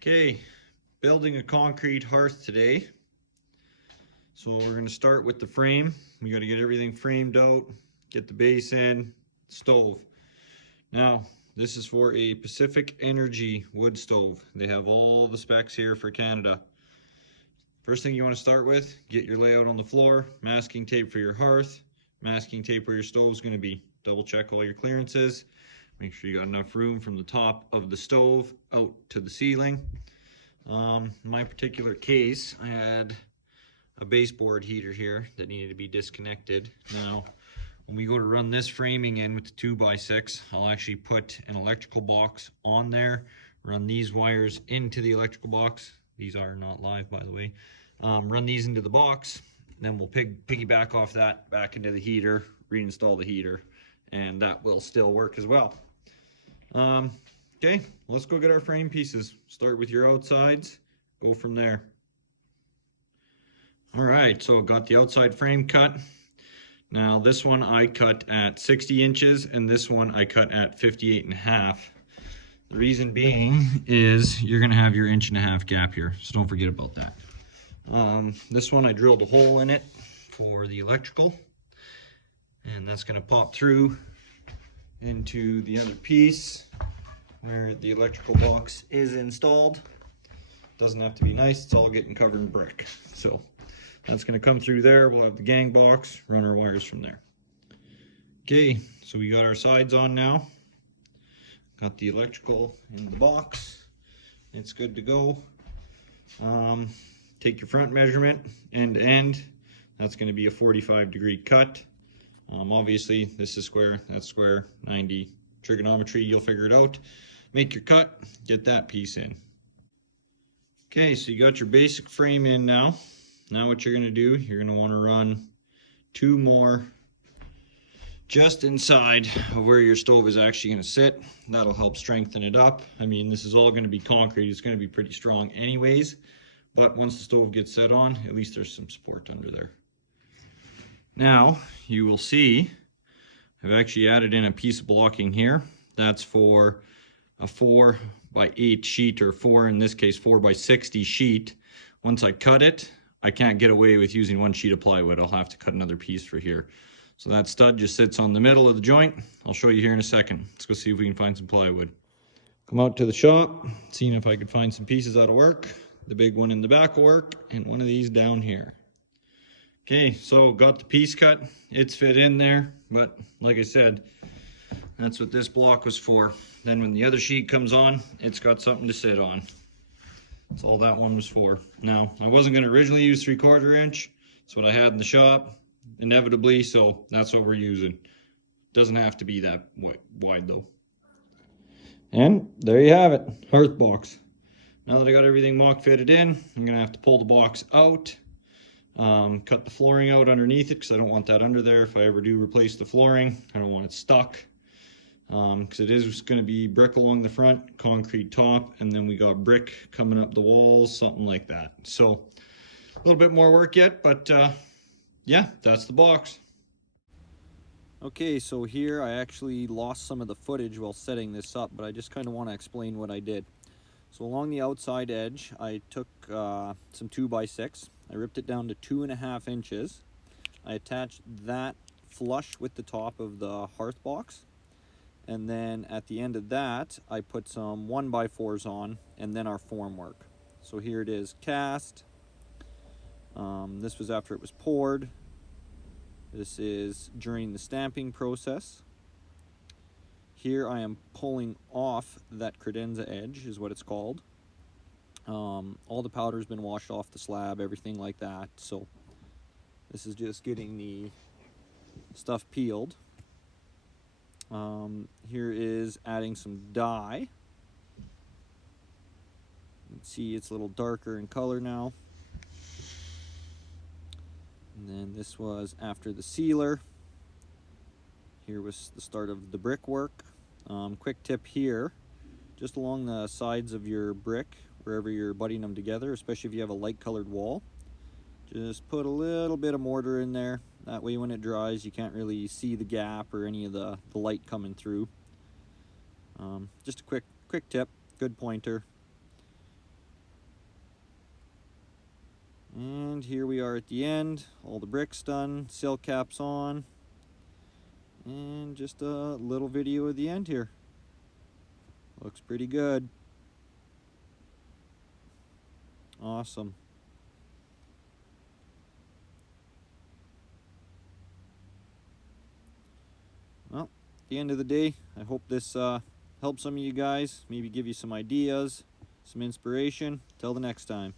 Okay, building a concrete hearth today. So we're going to start with the frame. We got to get everything framed out, get the base in, stove. Now, this is for a Pacific Energy wood stove. They have all the specs here for Canada. First thing you want to start with, get your layout on the floor, masking tape for your hearth, masking tape where your stove's going to be. Double check all your clearances. Make sure you got enough room from the top of the stove out to the ceiling. In my particular case, I had a baseboard heater here that needed to be disconnected. Now, when we go to run this framing in with the 2x6, I'll actually put an electrical box on there, run these wires into the electrical box. These are not live, by the way. Run these into the box, then we'll piggyback off that back into the heater, reinstall the heater, and that will still work as well. Okay, let's go get our frame pieces. Start with your outsides, go from there. All right, so got the outside frame cut. Now this one I cut at 60 inches and this one I cut at 58.5. The reason being is you're gonna have your 1.5 inch gap here, so don't forget about that. This one I drilled a hole in it for the electrical, and that's gonna pop through into the other piece where the electrical box is installed. Doesn't have to be nice, it's all getting covered in brick. So that's gonna come through there. We'll have the gang box, run our wires from there. Okay, so we got our sides on now. Got the electrical in the box. It's good to go. Take your front measurement, end to end. That's gonna be a 45-degree cut. Obviously, this is square, that's square, 90. Trigonometry, you'll figure it out. Make your cut, get that piece in. Okay, so you got your basic frame in now. Now what you're gonna do, you're gonna wanna run 2 more just inside of where your stove is actually gonna sit. That'll help strengthen it up. I mean, this is all gonna be concrete. It's gonna be pretty strong anyways, but once the stove gets set on, at least there's some support under there. Now, you will see, I've actually added in a piece of blocking here. That's for a 4x8 sheet, or in this case, 4x60 sheet. Once I cut it, I can't get away with using 1 sheet of plywood. I'll have to cut another piece for here. So that stud just sits on the middle of the joint. I'll show you here in a second. Let's go see if we can find some plywood. Come out to the shop, seeing if I could find some pieces that'll work. The big one in the back will work, and one of these down here. Okay, so got the piece cut. It's fit in there, but like I said, that's what this block was for. Then when the other sheet comes on, it's got something to sit on. That's all that one was for. Now, I wasn't gonna originally use 3/4 inch. That's what I had in the shop, inevitably, so that's what we're using. Doesn't have to be that wide though. And there you have it, hearth box. Now that I got everything mock fitted in, I'm gonna have to pull the box out, cut the flooring out underneath it because I don't want that under there. If I ever do replace the flooring, I don't want it stuck. Because it is going to be brick along the front, concrete top, and then we got brick coming up the walls, something like that. So a little bit more work yet, but yeah, that's the box. Okay, so here I actually lost some of the footage while setting this up, but I just kind of want to explain what I did. So along the outside edge, I took some 2x6. I ripped it down to 2.5 inches. I attached that flush with the top of the hearth box. And then at the end of that, I put some 1x4s on, and then our formwork. So here it is cast. This was after it was poured. This is during the stamping process. Here I am pulling off that credenza edge, is what it's called. All the powder's been washed off the slab, everything like that. So this is just getting the stuff peeled. Here is adding some dye. You can see it's a little darker in color now. And then this was after the sealer. Here was the start of the brickwork. Quick tip here, just along the sides of your brick, wherever you're butting them together, especially if you have a light colored wall, just put a little bit of mortar in there. That way when it dries, you can't really see the gap or any of the light coming through. Just a quick tip, good pointer. And here we are at the end, all the bricks done, sill caps on, and just a little video of the end here. Looks pretty good. Awesome. Well, at the end of the day, I hope this helps some of you guys, maybe give you some ideas, some inspiration. Till the next time.